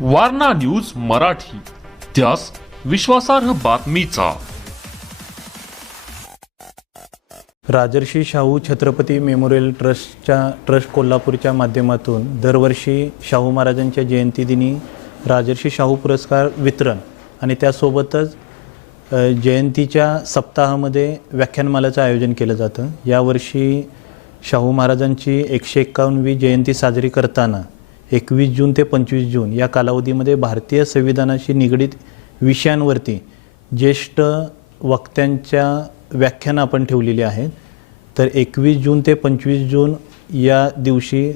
Warna news Marathi. त्यास विश्वासार्ह बातमीचा. राजर्षी शाहू छत्रपती मेमोरियल ट्रस्टच्या ट्रस्ट कोल्हापूरच्या माध्यमातून दरवर्षी शाहू महाराजांच्या जयंतीदिनी राजर्षी शाहू पुरस्कार वितरण आणि त्यासोबतच जयंतीच्या सप्ताहामध्ये व्याख्यानमालाचं आयोजन केलं जातं. यावर्षी शाहू महाराजांची एकशे एक्कावन्नवी जयंती साजरी करताना एकवीस जून ते पंचवीस जून या कालावधीमध्ये भारतीय संविधानाशी निगडीत विषयांवरती ज्येष्ठ वक्त्यांच्या व्याख्यानं आपण ठेवलेली आहेत. तर एकवीस जून ते पंचवीस जून या दिवशी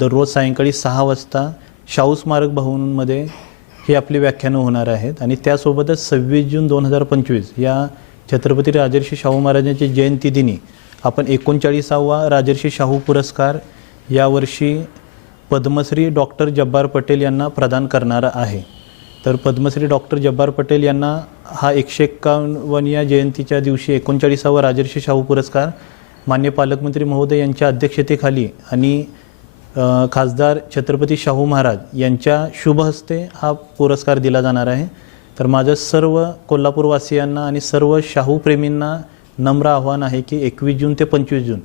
दररोज सायंकाळी सहा वाजता शाहू स्मारक भवनमध्ये ही आपली व्याख्यानं होणार आहेत आणि त्यासोबतच सव्वीस जून दोन हजार पंचवीस या छत्रपती राजर्षी शाहू महाराजांच्या जयंती दिनी आपण एकोणचाळीसावा राजर्षी शाहू पुरस्कार यावर्षी पद्मश्री डॉक्टर जब्बार पटेल यांना प्रदान करणारा आहे. तर पद्मश्री डॉक्टर जब्बार पटेल यांना हा एकशे एक्कावन्न या जयंतीच्या दिवशी एकोणचाळीसावा राजर्षी शाहू पुरस्कार मान्य पालकमंत्री महोदय यांच्या अध्यक्षतेखाली आणि खासदार छत्रपती शाहू महाराज यांच्या शुभ हस्ते हा पुरस्कार दिला जाणार आहे. तर माझं सर्व कोल्हापूरवासियांना आणि सर्व शाहू प्रेमींना नम्र आव्हान आहे की एकवीस जून ते पंचवीस जून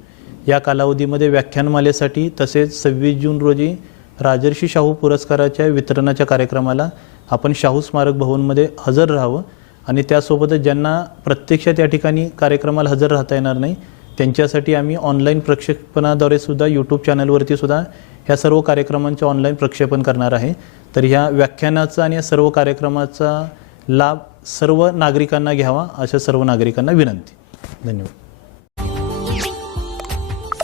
या कालावधीमध्ये व्याख्यानमालेसाठी तसेच सव्वीस जून रोजी राजर्षी शाहू पुरस्काराच्या वितरणाच्या कार्यक्रमाला आपण शाहू स्मारक भवनमध्ये हजर राहावं आणि त्यासोबतच ज्यांना प्रत्यक्षात या ठिकाणी कार्यक्रमाला हजर राहता येणार नाही त्यांच्यासाठी आम्ही ऑनलाईन प्रक्षेपणाद्वारे सुद्धा यूट्यूब चॅनलवरती सुद्धा ह्या सर्व कार्यक्रमांचे ऑनलाईन प्रक्षेपण करणार आहे. तर ह्या व्याख्यानाचा आणि या सर्व कार्यक्रमाचा लाभ सर्व नागरिकांना घ्यावा अशा सर्व नागरिकांना विनंती. धन्यवाद.